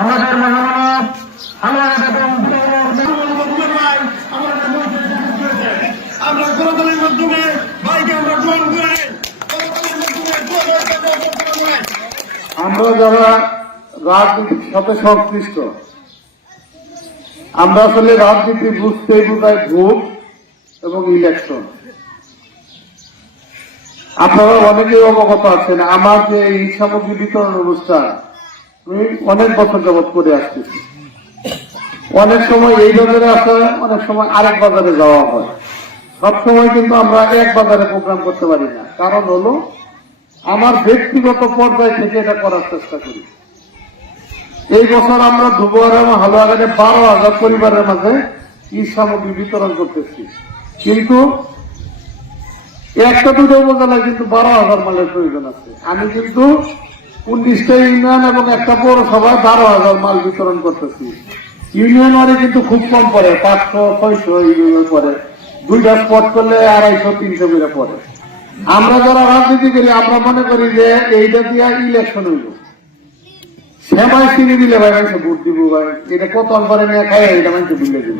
আমাদের আমরা যারা রাজনীতির সাথে সংশ্লিষ্ট, আমরা আসলে রাজনীতি বুঝতে বোঝায় ভোট এবং ইলেকশন আপনারা অনেকেই অবগত আছেন, আমার যে এই সামগ্রী বিতরণ অনুষ্ঠান আমি অনেক বছর যাবৎ করে আসতেছি অনেক সময় এই বাজারে আসা অনেক সময় আরেক বাজারে যাওয়া হয়। সবসময় কিন্তু আমরা এক বাজারে প্রোগ্রাম করতে পারি না। কারণ হলো, আমার ব্যক্তিগত পর্যায় থেকে এটা করার চেষ্টা করি। এই বছর আমরা দুবার এবং হালুয়াগানে বারো হাজার পরিবারের মাঝে ই সামগ্রী বিতরণ করতেছি। কিন্তু একটা দুটো উপজেলায় কিন্তু বারো হাজার মালের প্রয়োজন আছে। আমি কিন্তু উনিশটা ইউনিয়ন এবং একটা পৌরসভায় বারো হাজার মাল বিতরণ করতেছি। ইউনিয়ন ওয়ারে কিন্তু খুব কম পড়ে, পাঁচশো, ছয়শো ইউনিয়ন পড়ে। দুইটা স্পট করলে আড়াইশো, তিনশো করে পড়ে। আমরা যারা রাজনীতি করি, আমরা মনে করি যে এইটা দিয়ে ইলেকশন হইল। সেমাই চিনি দিলে ভাই মানুষ ভোট দিব ভাই। এটা কত অল্পরে নিয়ে খাই এটা মানুষ বুঝলে দিব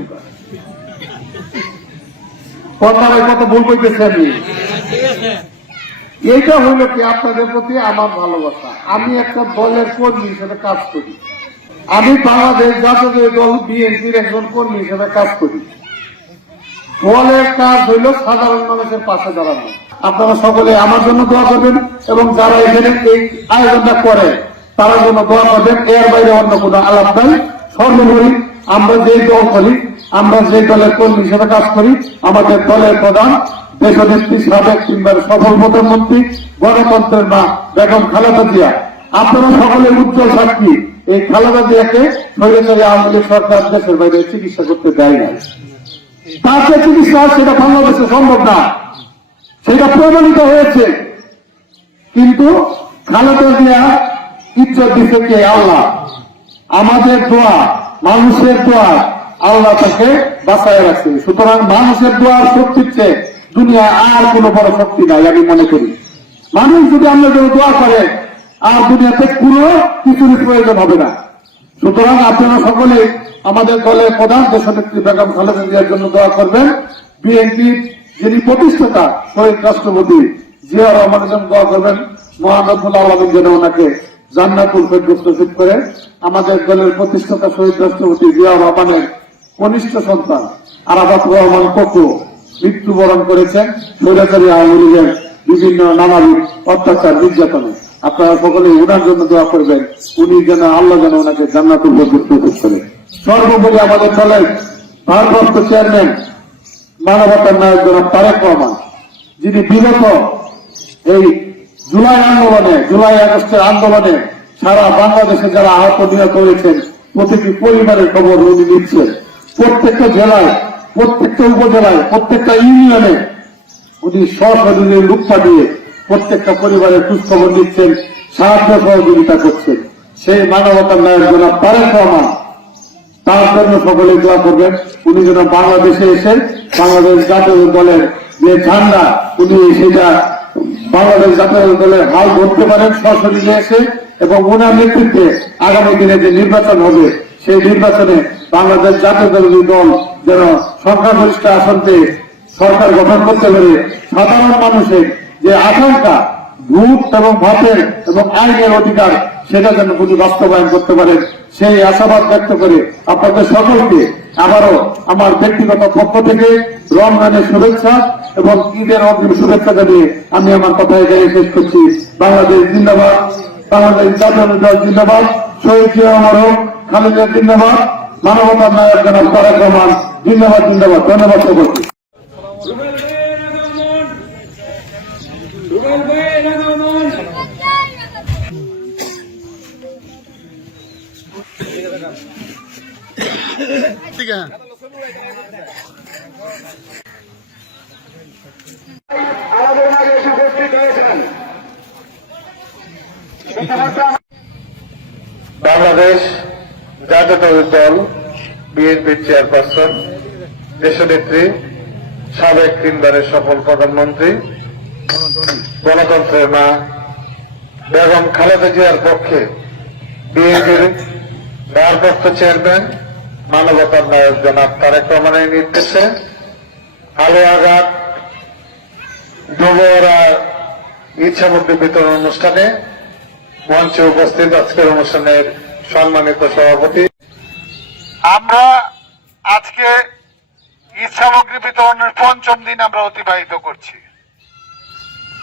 কথা ভাই, কত ভুল করতেছি আমি এইটা হইল কি আপনাদের প্রতি আমার ভালোবাসা। আমি একটা দলের কর্মী হিসেবে কাজ করি। আমি বাংলাদেশ জাতীয় দল বিএনপির একজন কর্মী হিসেবে কাজ করি। দলের কাজ হইল সাধারণ মানুষের পাশে দাঁড়ানো। আপনারা সকলে আমার জন্য দোয়া করবেন এবং যারা এখানে এই আয়োজনটা করে তারা জন্য দোয়া করবেন। এর বাইরে অন্য কোনো আলাপ নাই। সর্বোপরি আমরা যে দল করি, আমরা যে দলের কর্মী হিসেবে কাজ করি, আমাদের দলের প্রধান দেশনেত্রী সাবেক কিংবা সফল প্রধানমন্ত্রী, গণতন্ত্রের মা বেগম খালেদা জিয়া। আপনারা উজ্জ্বল সাক্ষী এই খালেদা জিয়াকে আওয়ামী লীগ সরকার দেশের বাইরে চিকিৎসা করতে দেয় না তার যে চিকিৎসা সেটা বাংলাদেশে সম্ভব না। সেটা প্রমাণিত হয়েছে। কিন্তু খালেদা জিয়া ইজ্জত কে? আল্লাহ। আমাদের দোয়া, মানুষের দোয়া, আল্লাহ তাকে বাঁচায় রাখছে। সুতরাং মানুষের দোয়ার শক্তির চেয়ে দুনিয়ায় আর কোনো বড় শক্তি নাই, আমি মনে করি। মানুষ যদি আমরা জন্য দোয়া করে, আর দুনিয়াতে কোনো কিছুর প্রয়োজন হবে না। সুতরাং আপনারা সকলে আমাদের দলের প্রধান দেশনেত্রী বেগম খালেদা জিয়ার জন্য দোয়া করবেন। বিএনপির যিনি প্রতিষ্ঠাতা, শহীদ রাষ্ট্রপতি জিয়া রহমানের জন্য দোয়া করবেন। মহানবুল্লাহ আলমিন যেন ওনাকে জান্নাতুল ফেরদৌস করে। আমাদের দলের প্রতিষ্ঠাতা, শহীদ রাষ্ট্রপতি জিয়া রহমানের কনিষ্ঠ সন্তান আরাফাত রহমান ককু মৃত্যুবরণ করেছেন স্বৈরাচারী আওয়ামী লীগের বিভিন্ন নানাবিধ অত্যাচার, নির্যাতনে। আপনারা সকলে উনার জন্য দোয়া করবেন। উনি যেন আল্লাহ যেন ওনাকে জান্নাতুল ফেরদৌস নসিব করে। সর্বোপরি আমাদের দলের ভারপ্রাপ্ত চেয়ারম্যান, মানবতার নায়ক জনাব তারেক রহমান, যিনি বিগত এই জুলাই আন্দোলনে, জুলাই আগস্টের আন্দোলনে সারা বাংলাদেশে যারা আহত নিহত হয়েছেন, প্রতিটি পরিবারের খবর উনি নিচ্ছেন। প্রত্যেকটা জেলায় প্রত্যেকটা উপজেলায়, প্রত্যেকটা ইউনিয়নে উনি সশরীরে লুপ্পা দিয়ে প্রত্যেকটা পরিবারের খোঁজখবর নিচ্ছেন সাহায্য সহযোগিতা করছেন। সেই মানবতার নায়ক জনাব তারেক রহমান, তার জন্য সকলে দোয়া করবেন। উনি যেন বাংলাদেশে এসে বাংলাদেশ জাতীয় দলের যে ঝান্ডা, উনি সেটা বাংলাদেশ জাতীয় দলের হাল ধরতে পারেন সশরীরে এসে এবং ওনার নেতৃত্বে আগামী দিনে যে নির্বাচন হবে, সেই নির্বাচনে বাংলাদেশ জাতীয় দল যেন সংখ্যাগরিষ্ঠ আসন পেয়ে সরকার গঠন করতে পারে সাধারণ মানুষের যে আকাঙ্ক্ষা ভোট এবং ভোটের এবং আইনের অধিকার, সেটা যেন উনি বাস্তবায়ন করতে পারেন সেই আশাবাদ ব্যক্ত করে আপনাদের সকলকে আবারও আমার ব্যক্তিগত পক্ষ থেকে রমজানের শুভেচ্ছা এবং ঈদের অগ্রিম শুভেচ্ছা জানিয়ে আমি আমার কথা এখানে শেষ করছি। বাংলাদেশ জিন্দাবাদ, বাংলাদেশ জাতীয় দল জিন্দাবাদ, শহীদ জিয়া মরম খালেদা জিন্দাবাদ, মানবতার নায়ক জনাব তারেক রহমান। ধন্যবাদ এসে উপস্থিত হয়েছেন বাংলাদেশ জাতীয় দল বিএনপির চেয়ারপারসন, দেশনেত্রী, সাবেক তিনবারের সফল প্রধানমন্ত্রী, গণতন্ত্রের মা, বেগম খালেদা জিয়ার পক্ষে বিএনপির ভারপ্রাপ্ত চেয়ারম্যান, মানবতার নায়ক জনাব তারেক রহমানের নির্দেশে আলোয়াঘাট ডুবরা ঈদ সামগ্রী বিতরণ অনুষ্ঠানে মঞ্চে উপস্থিত আজকের অনুষ্ঠানের সম্মানিত সভাপতি আমরা আজকে ঈদ সামগ্রী বিতরণের পঞ্চম দিন আমরা অতিবাহিত করছি।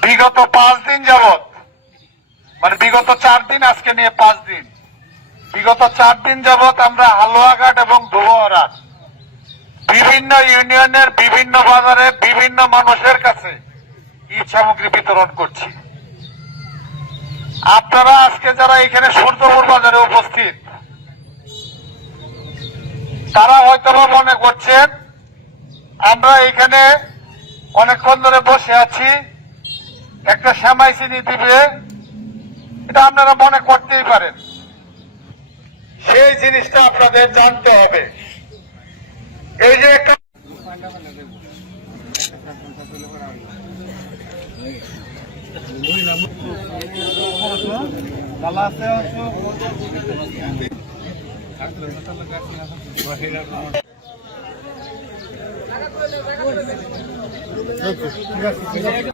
বিগত পাঁচ দিন যাবৎ মানে বিগত চার দিন আজকে নিয়ে পাঁচ দিন। বিগত চার দিন যাবৎ আমরা হালুয়াঘাট এবং ধুবহরাট বিভিন্ন ইউনিয়নের বিভিন্ন বাজারে বিভিন্ন মানুষের কাছে ঈদ সামগ্রী বিতরণ করছি। আপনারা আজকে যারা এখানে সূর্যপুর বাজারে উপস্থিত তারা হয়তো মনে করছেন, আমরা এখানে অনেকক্ষণ ধরে বসে আছি, একটা শ্যামাই চিনি দিবে এটা আপনারা মনে করতেই পারেন। সেই জিনিসটা আপনাদের জানতে হবে। এই যে একটা ঠিক আছে